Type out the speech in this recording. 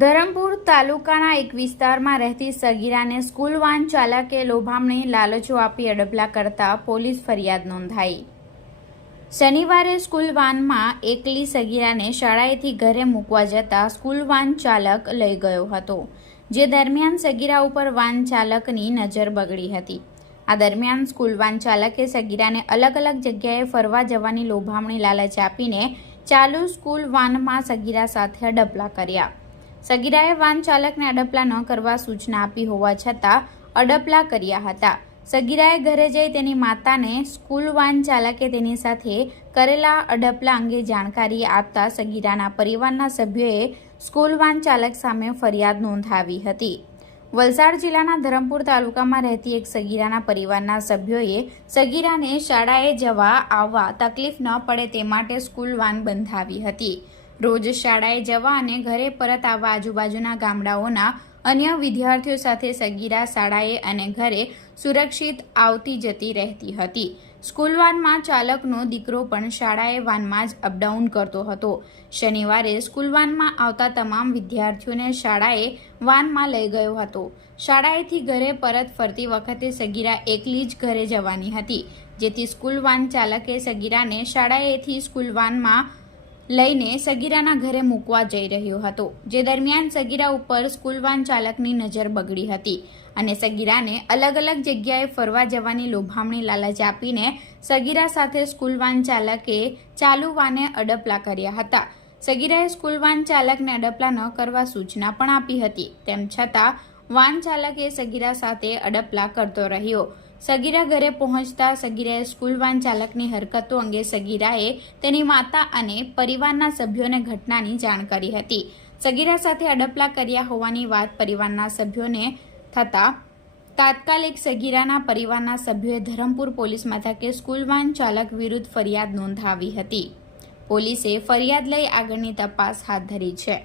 ધરમપુર તાલુકાના એક વિસ્તારમાં રહેતી સગીરાને સ્કૂલ વાન ચાલકે લોભામણી લાલચો આપી અડબલા કરતા પોલીસ ફરિયાદ નોંધાઈ. શનિવારે સ્કૂલ વાનમાં એકલી સગીરાને શાળાએથી ઘરે મૂકવા જતા સ્કૂલ વાન ચાલક લઈ ગયો હતો, જે દરમિયાન સગીરા ઉપર વાન ચાલકની નજર બગડી હતી. આ દરમિયાન સ્કૂલ વાન ચાલકે સગીરાને અલગ અલગ જગ્યાએ ફરવા જવાની લોભામણી લાલચ આપીને ચાલુ સ્કૂલ વાનમાં સગીરા સાથે અડપલા કર્યા. સગીરાએ વાન ચાલકને અડપલા ન કરવા સૂચના આપી હોવા છતાં અડપલા કર્યા હતા. સગીરાએ ઘરે જઈ તેની માતાને સ્કૂલ વાન ચાલકે તેની સાથે કરેલા અડપલા અંગે જાણકારી આપતા સગીરાના પરિવારના સભ્યોએ સ્કૂલ વાન ચાલક સામે ફરિયાદ નોંધાવી હતી. વલસાડ જિલ્લાના ધરમપુર તાલુકામાં રહેતી એક સગીરાના પરિવારના સભ્યોએ સગીરાને શાળાએ જવા આવવા તકલીફ ન પડે તે માટે સ્કૂલ વાન બંધાવી હતી. રોજ શાળાએ જવા અને ઘરે પરત આવવા આજુબાજુના ગામડાઓના અન્ય વિદ્યાર્થીઓ સાથે સગીરા શાળાએ અને ઘરે સુરક્ષિત આવતી જતી રહેતી હતી. સ્કૂલ વાનમાં ચાલકનો દીકરો પણ શાળાએ વાનમાં જ અપડાઉન કરતો હતો. શનિવારે સ્કૂલ વાનમાં આવતા તમામ વિદ્યાર્થીઓને શાળાએ વાનમાં લઈ ગયો હતો. શાળાએથી ઘરે પરત ફરતી વખતે સગીરા એકલી જ ઘરે જવાની હતી, જેથી સ્કૂલ વાન ચાલકે સગીરાને શાળાએથી સ્કૂલ વાનમાં લઈને સગીરાના ઘરે મૂકવા જઈ રહ્યો હતો, જે દરમિયાન સગીરા ઉપર સ્કૂલ વાન ચાલકની નજર બગડી હતી અને સગીરાને અલગ અલગ જગ્યાએ ફરવા જવાની લોભામણી લાલચ આપીને સગીરા સાથે સ્કૂલ વાન ચાલકે ચાલુ વાને અડપલા કર્યા હતા. સગીરાએ સ્કૂલ વાન ચાલકને અડપલા ન કરવા સૂચના પણ આપી હતી, તેમ છતાં વાન ચાલકે સગીરા સાથે અડપલા કરતો રહ્યો. સગીરા ઘરે પહોંચતા સગીરાએ સ્કૂલ વાન ચાલકની હરકતો અંગે સગીરાએ તેની માતા અને પરિવારના સભ્યોને ઘટનાની જાણ કરી હતી. સગીરા સાથે અડપલા કર્યા હોવાની વાત પરિવારના સભ્યોને થતા તાત્કાલિક સગીરાના પરિવારના સભ્યોએ ધરમપુર પોલીસ મથકે સ્કૂલ વાન ચાલક વિરુદ્ધ ફરિયાદ નોંધાવી હતી. પોલીસે ફરિયાદ લઈ આગળની તપાસ હાથ ધરી છે.